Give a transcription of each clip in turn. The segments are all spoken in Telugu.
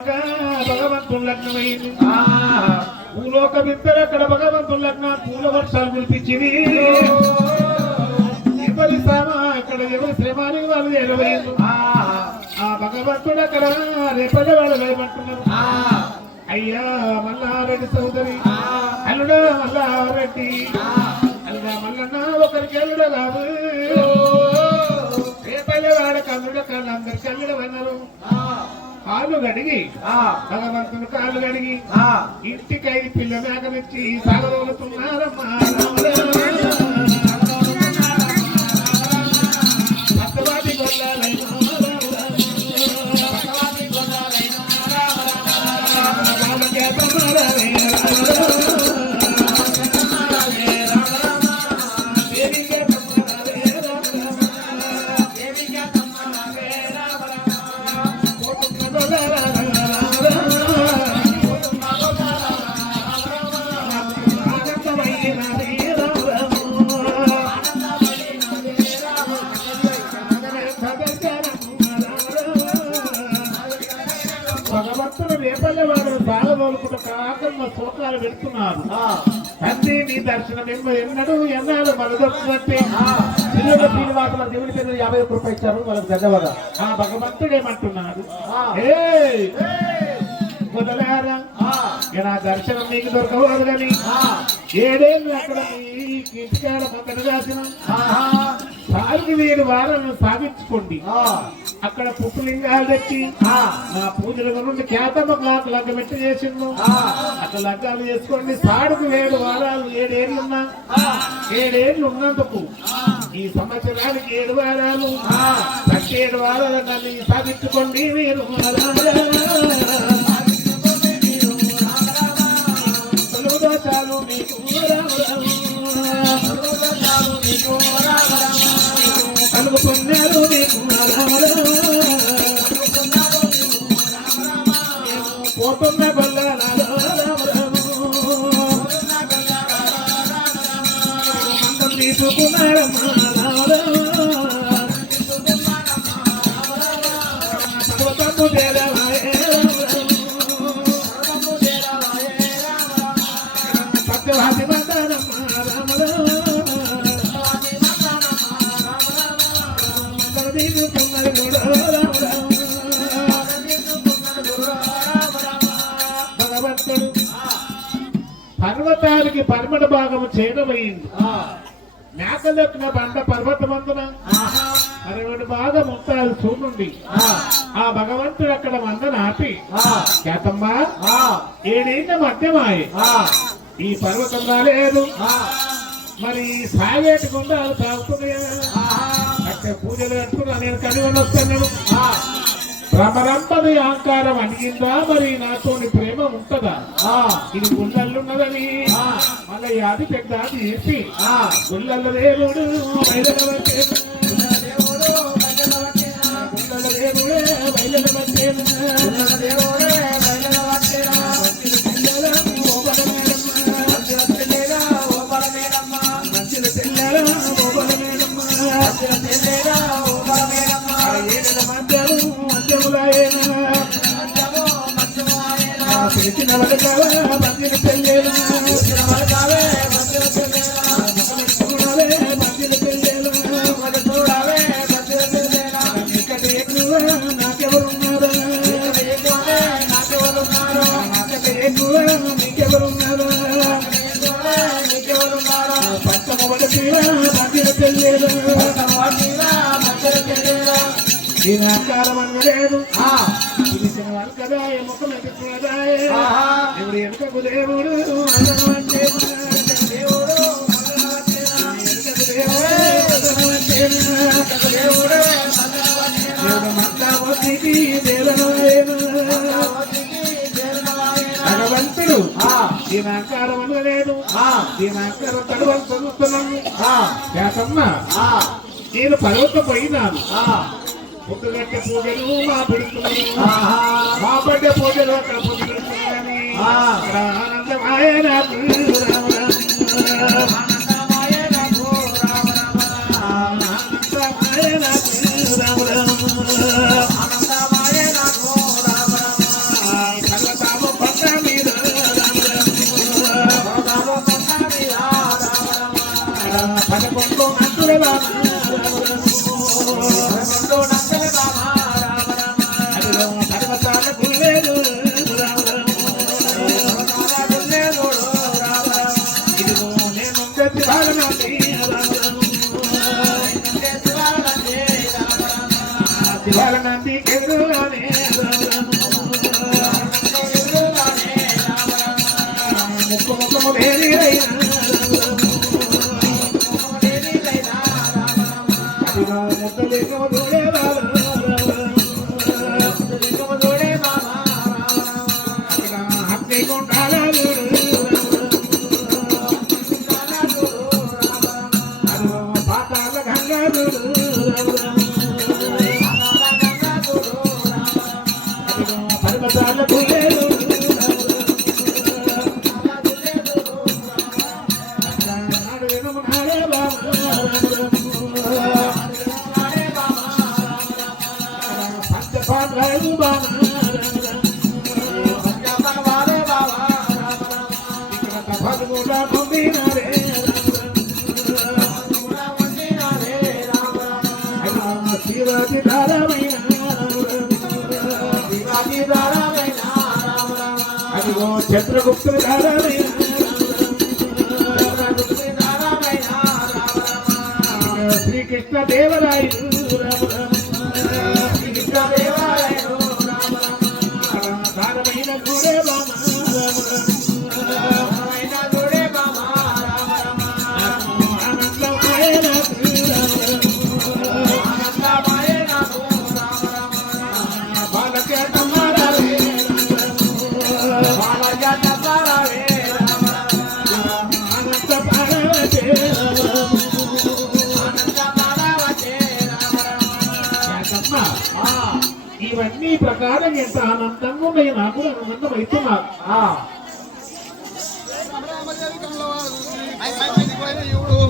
భగవంతుని లగ్నమైంది భూలోక విత్తలు అక్కడ భగవంతుని లగ్న పూల వర్షాలు కురిపించింది ఎవరి శ్రమ అక్కడ ఎవరి శ్రమానికి వాళ్ళు ఎరవైంది ఆ భగవంతుడు అక్కడ రేపటి వాళ్ళు లేమంటున్నారు అయ్యా మల్లారెడ్డి సోదరి. అల్లుడా మల్లారెడ్డి. అల్లుడా మల్లన్న ఒకరికి అల్లుడ కాదు. రేపల్లె వాడ కల్లుడ కళ్ళు అందరికి అల్లుడ అన్నారు కాళ్ళు గడిగి భగవంతుని కాళ్ళు గడిగి ఇంటికై పిల్ల మేకనిచ్చి సాగదోలుతున్నారమ్మా గొల్లాలైన ఎన్నో ఎన్నడూ ఎన్నాడు మనదొచ్చినట్టే పిల్లల శ్రీనివాసుల దేవుని పేరు యాభై ఒక్క రూపాయలు ఇచ్చారు. వాళ్ళకి ధన్యవాదాలు. ఆ భగవంతుడు ఏమంటున్నాడు ఇక నా దర్శనం నీకు దొరకవదు కానీ ఏడేళ్ళు అక్కడ నీకు ఇంటికాడ పక్కన రాసిన సారికి వేరు వారాలను సాగించుకోండి అక్కడ పుప్పులింగాలు తెచ్చి నా పూజల నుండి ఖ్యాతమ్మ క్లాక్ లగ్గ పెట్టి చేసిండు. అట్లా లగ్గాలు చేసుకోండి. సాడుకు ఏడు వారాలు ఏడేళ్ళున్నా ఏడేళ్ళు ఉన్నందుకు ఈ సంవత్సరానికి ఏడు వారాలు. ఏడు వారాలు నన్ను సాగించుకోండి మీరు. చాలు మీకు. కలుగుతున్నారు పర్వతానికి భాగం చేయడం అయింది మేకలొక్కిన బండ పర్వతమందున. పరమటి భాగం ఉంటారు చూడండి ఆ. భగవంతుడు అక్కడ మందన ఆపి కేతమ్మా ఏడేళ్ళ మధ్యమాయి. ఈ పర్వతం రాలేదు. మరి సాగేటి గుండాలు తాగుతున్నాయా? అక్కడ పూజలు కట్టుకున్నా నేను కలిగి వస్తాను భ్రమరంపది అహంకారం అడిగిందా మరి నాతోని ప్రేమ ఉంటదా ఇది గుండెల్లున్నదని మళ్ళీ అది పెద్ద అది చెప్పి గుండెల దేవుడు బయలుదేర గుండెల దేవుడే పిలిచిన వడకవ మందిర పెళ్ళేలా చూడాలే మందిర పెళ్ళేలా ఇక్కడ ఎక్కువ నాకెవరున్నారా నాకంటే ఎక్కువ నీకెవరున్నారా పంచమ వడకి మందిర పెళ్ళేలా దీని ఆకారం అనలేదు పిలిచిన వాళ్ళు కదా ఏ ముఖం దేవుడు ఎనుకకు దేవుడు అన్నమంటే దేవుడు దేవుడు దేవుడు మంతా వచ్చి దేవుడు భగవంతుడు దీని ఆకారం అనలేదు దీని ఆకారం తడవని చదువుతున్నాను వ్యాసమ్మ నేను పర్వతం పోయినాను పొద్దుగట్టే పూజలు మా పెడుతున్నాను మా పడ్డ పూజలు అక్కడ పొద్దు పెడుతున్నానని అక్కడ ఆనందమాయ నాకు రామ రామ. ఆనందమాయ నాకు రామ. Señor శ్రీకృష్ణ దేవరాయలు ప్రకారం ఎంత ఆనందంగా ఉన్నాయి నాకు ఆనందం అవుతున్నారు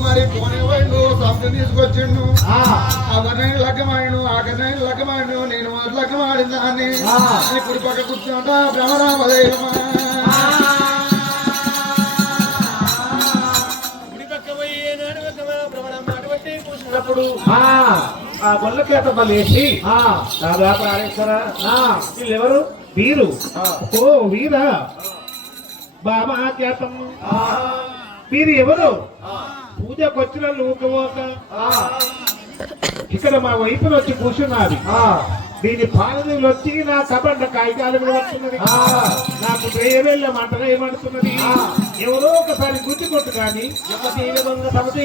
మరి పోనీ పోయిండు సొంతం తీసుకొచ్చిండు అవన్నీ లగ్గమాడు ఆకర్ణి లగ్గమాడు నేను లగ్గమాడిన దాన్ని ఇప్పుడు పక్క కూర్చుంటా భ్రమరామదేవమా అప్పుడు ఆ గొల్లకేత బలేసి దాదాపు ఆడేస్తారా వీళ్ళెవరు? వీరు. ఓ వీరా. బాబా కేతం వీరు ఎవరు? పూజకు వచ్చిన లూకపోక ఇక్కడ మా వైపున వచ్చి కూర్చున్నది దీని పాలనీళ్ళు వచ్చి నా కబండ కాగితాలు కూడా వస్తున్నది నాకు వేయవేళ్ళ మంటగా ఏమంటున్నది ఎవరో ఒకసారి గుర్తు కొట్టు కానీ సమతి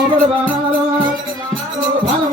నువ్వు మోబడి బాణాలు నువ్వు బాణం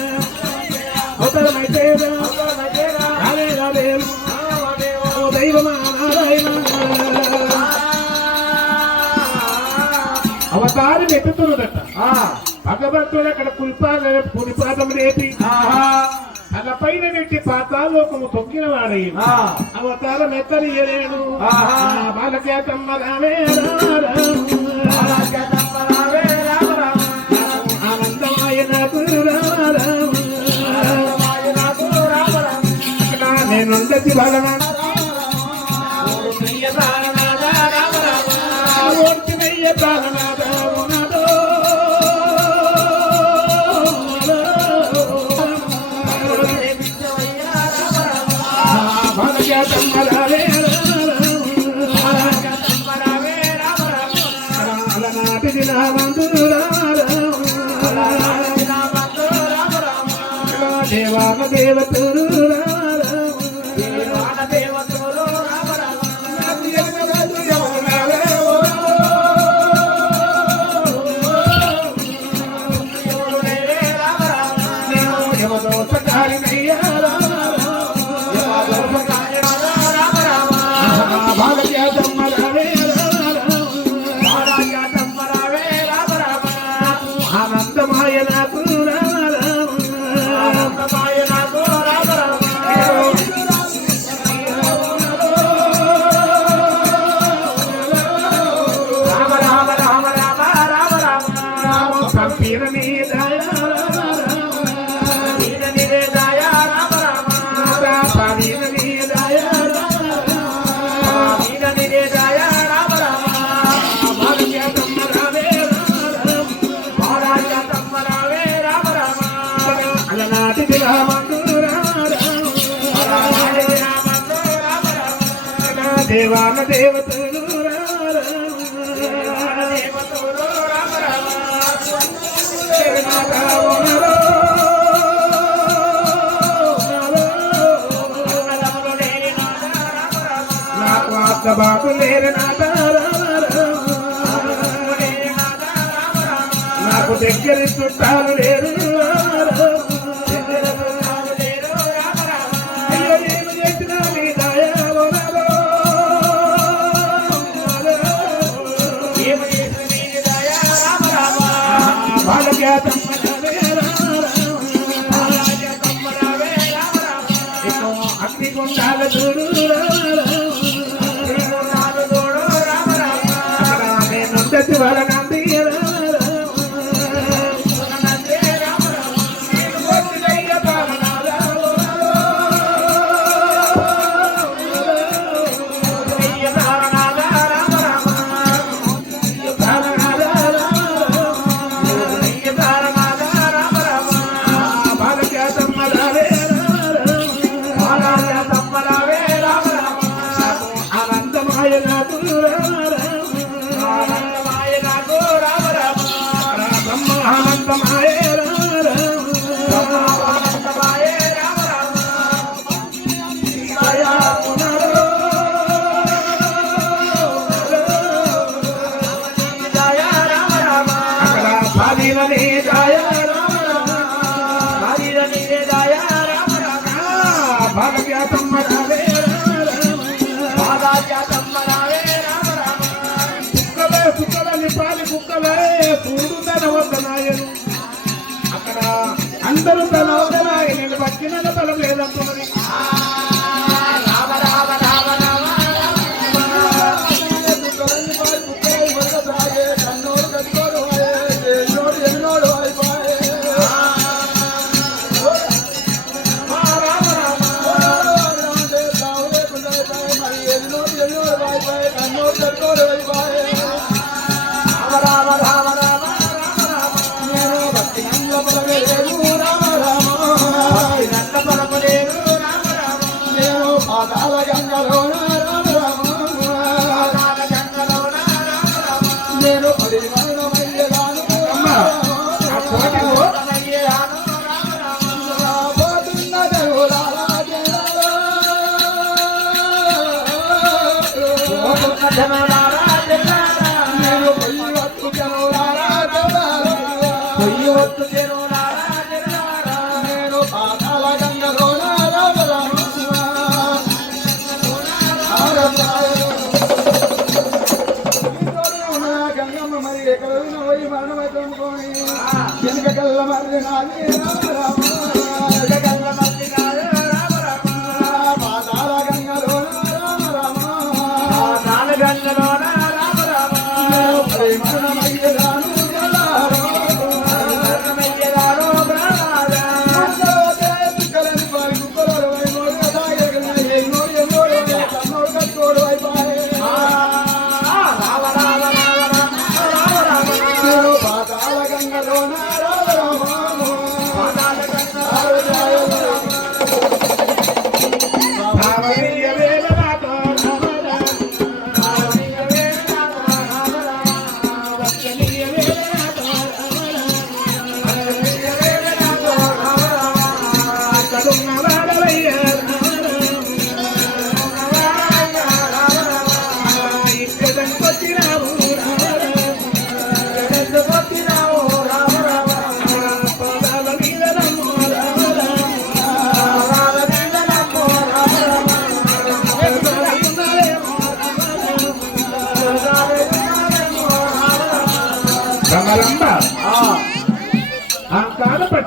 భార్య నెట్టుతున్నదట భగవంతుడు అక్కడ కులిపాద కులిపాదం రేపి తలపైన నెట్టి పాతాలోకము తొక్కిన వాడై అవతారం ఎత్తలియలేడు బాలకేతమ్మ రామే బాలకేతమ్మ రామే ఆనందమాయ నాకు రామ నేనుండతి బలమా ప్రియదాన రామ రామ. ప్రాణ దేవతలు Yeah. నాకు దగ్గర చుట్టాలు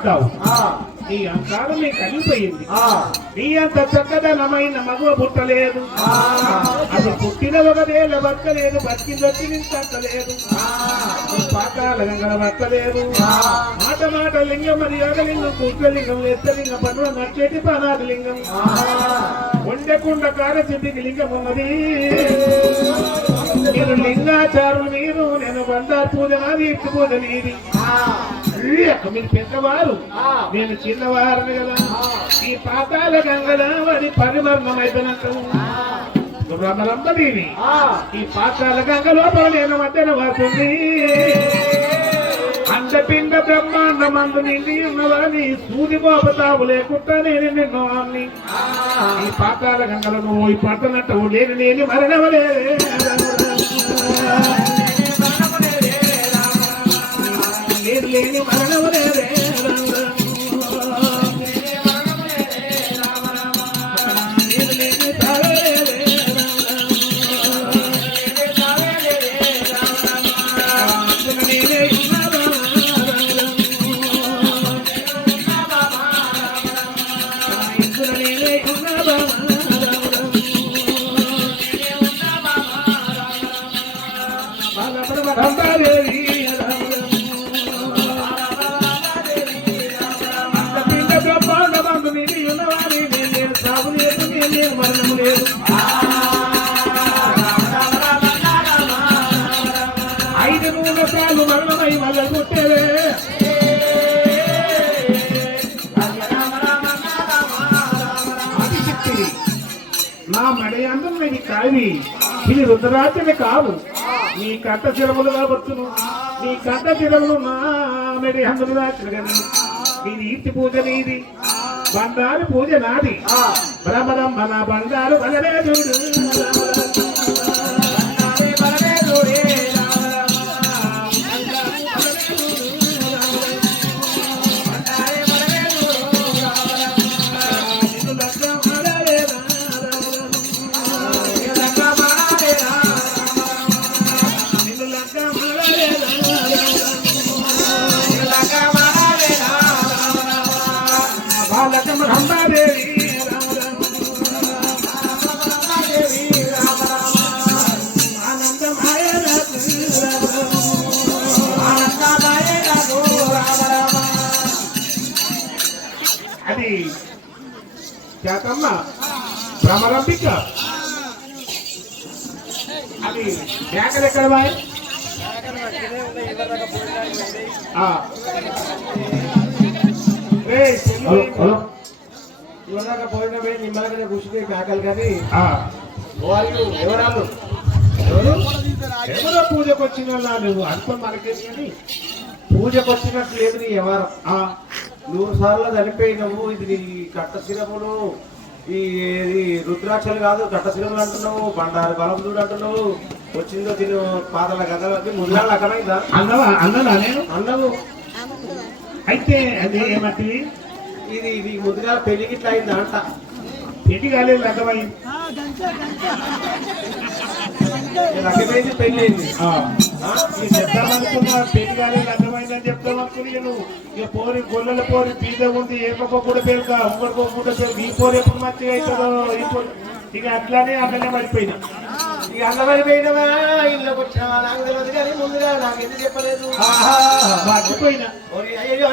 పడ్డావు నీ అహంకారం నీకు కలిగిపోయింది నీ అంత చక్కదనమైన మగువ పుట్టలేదు. అది పుట్టిన ఒకదేళ్ళ బతకలేదు బతికిందొచ్చి నించలేదు పాతాల గంగల బతకలేదు మాట మాట లింగం మర్యాద లింగం కూర్చలింగం ఎత్తలింగం పనుల నచ్చేటి పనాది లింగం. వండకుండా కారసిద్ధికి లింగం ఉన్నది. మీరు లింగాచారులు మీరు నేను బండారు పూజ నాది ఇటు పూజ నీది మీరు పెద్దవారు. నేను చిన్నవారిని కదా. ఈ పాతాల గంగల వాడి పరిమరణం అయిపోయినాక రమరంబడిని ఈ పాతాల గంగ లోపల నేను మధ్యన వస్తుంది అండపిండ బ్రహ్మాండ మందు నిండి ఉన్నవాని సూది మోపతావు లేకుండా నేను నిన్ను అన్ని ఈ పాతాల గంగల నువ్వు ఈ పట్టనట్టు లేని లేని మరణమలే. లేని లేని రుద్రరాజ్యమే కాదు. నీ కంట శిరములు కాబట్టును నీ కంట శిరములు నా మెడి అందులు రాత్రి కానీ నీది ఈర్తి పూజ నీది బండారు పూజ నాది. బ్రహ్మదమ్మ నా బండారు బలనే చూడు. చేతమ్మ భ్రమరంపిక అది మేకలు ఎక్కడ బాయ్. ఇవన్నాక పోయిన పోయి నిమ్మలకనే కూర్చుని మేకలు కానీ. వాళ్ళు ఎవరాళ్ళు? ఎవరో? పూజకు వచ్చిన నువ్వు అర్థం మనకేం కానీ పూజకు వచ్చినట్టు లేదు నీ ఎవరం నూరు సార్లు చనిపోయినావు ఇది నీ కట్టశిరములు ఈ ఇది రుద్రాక్షలు కాదు కట్టశిరములు అంటున్నావు బండారు బలం చూడు అంటున్నావు. వచ్చిందో తిను పాతల గదలకి ముందుగా అర్థమైందా అన్నవా అన్నదా నేను? అన్నవు అయితే అది ఏమంటే? ఇది ఇది ముందుగా పెళ్ళికి ఇట్లా అయిందా అంట ఇంటి కాలేదు అర్థమైంది అర్థమైంది పెళ్ళైంది. ఈ చెప్తామనుకున్నా పెళ్ళి కాలేదు అర్థమైందని చెప్తాం అనుకుని ఇక నువ్వు ఇక పోరి గొల్లల పోరి పీజ ఉంది ఏమకో కూడా పేరుక ఇంకొకో కూడా పేరు ఈ పోరు ఎప్పుడు మంచిగా అవుతుందో ఈ పోరు ఇక అట్లానే అట్లనే పడిపోయినా ఇక అల్లమైపోయినవా ఇళ్ళకి వచ్చావా నాకు తెలియదు కానీ ముందుగా నాకు ఎందుకు చెప్పలేదు మర్చిపోయినా అయ్యో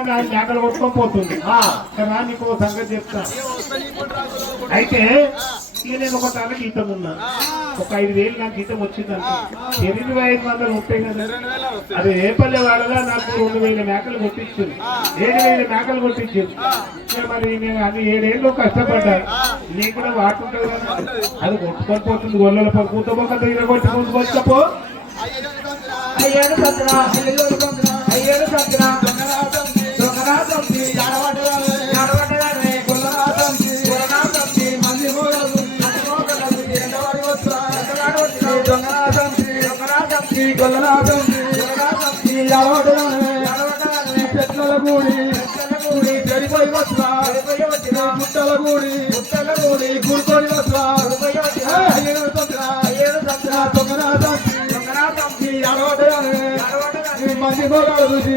పోతున్నా ఆయన మేకలు కొట్టుకొని పోతుంది. కదా నీకు సంగతి చెప్తా. అయితే నేను ఒక తన గీతం ఉన్నా. ఒక ఐదు వేలు నాకు గీతం వచ్చిందంట. ఎనిమిది ఐదు వందలు ఉంటాయి కదా. అది ఏ పల్లె వాళ్ళగా నాకు రెండు వేల మేకలు కొట్టించింది ఏడు వేల మేకలు కొట్టించింది మరి నేను అది ఏడేళ్ళు కష్టపడ్డా. నీకు కూడా వాటి ఉంటుంది కదా. అది కొట్టుకొని పోతుంది గొల్లల పక్క దగ్గర కొట్టుకొని వచ్చపో అయ్యేడు సంతన అయ్యేడు సంతన చెట్ల గూడి చెడిపోయి వస్తా ముట్టల గూడి ముట్టల గూడి కూడుకొని వస్తా. కూడుకొని వచ్చిన మంది మోగలు చూసి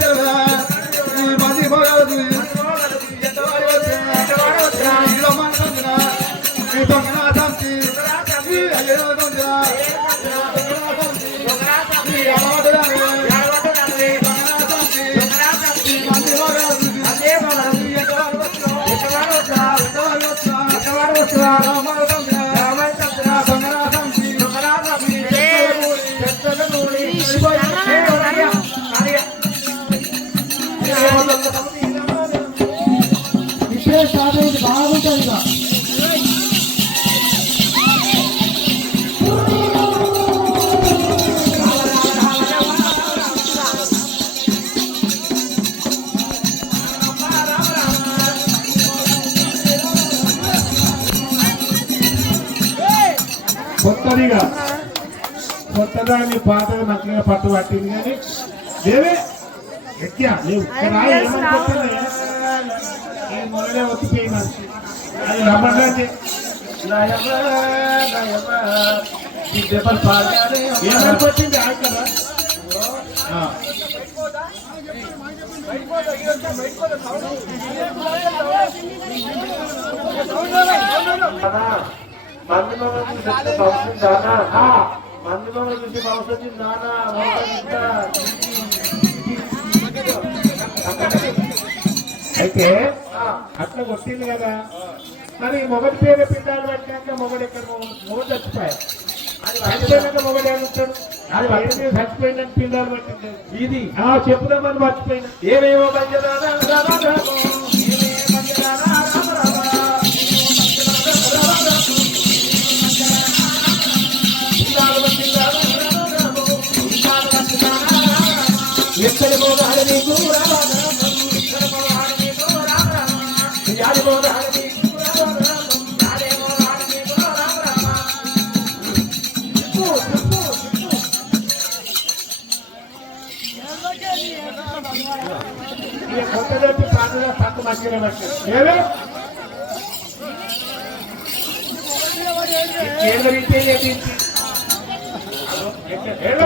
కొత్తదాన్ని పాతది మంచిగా పట్టు పట్టింది కానీ దేవే ఎక్కా లేవు. రా ఏమనుకుంటుంది నేను మొదలే వచ్చిపోయినా అది రమ్మన్నా ఏమనుకొచ్చింది? ఆయ కదా? ఆ. చూసి అయితే అట్లా కొట్టింది కదా. మరి మొగటి పేరు పిండాలు పట్టినాక మొగడు ఎక్కడ మొగడు? చచ్చిపోయాడు. చచ్చిపోయినాక మొగడు ఏమంటాడు అది పట్టింది చచ్చిపోయిందని పిండాలు పట్టింది. ఇది. ఆ చెప్పుదామని మర్చిపోయినా. ఏమేమో పంచదానా ఎక్కడ బోధాడ నీకు ఏదో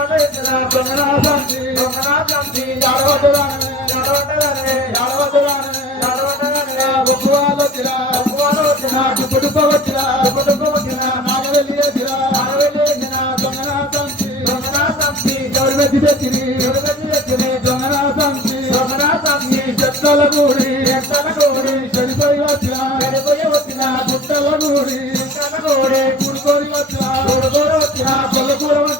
మోగాలి నీకు రామ రామ చెప్పు చెప్పు చెప్పు ఇక కొత్త తెచ్చి పాతగా పక్క మధ్యలో పెట్టారు ఏమే కేంద్రీతే చేపించి ఇక రాయే ఇక రంటే కొట్లాడకుంటే ఇక రాకుండా ఎందుకు కొట్లాడుతారు చెత్తల గూడి చెత్తల గూడి చెడిపోయి వచ్చిన చెడిపోయి వచ్చిన గుట్టల గూడి గుట్టల గూడి కుడుకొని వచ్చిన కుడుకొని వచ్చిన కొల్ల కూర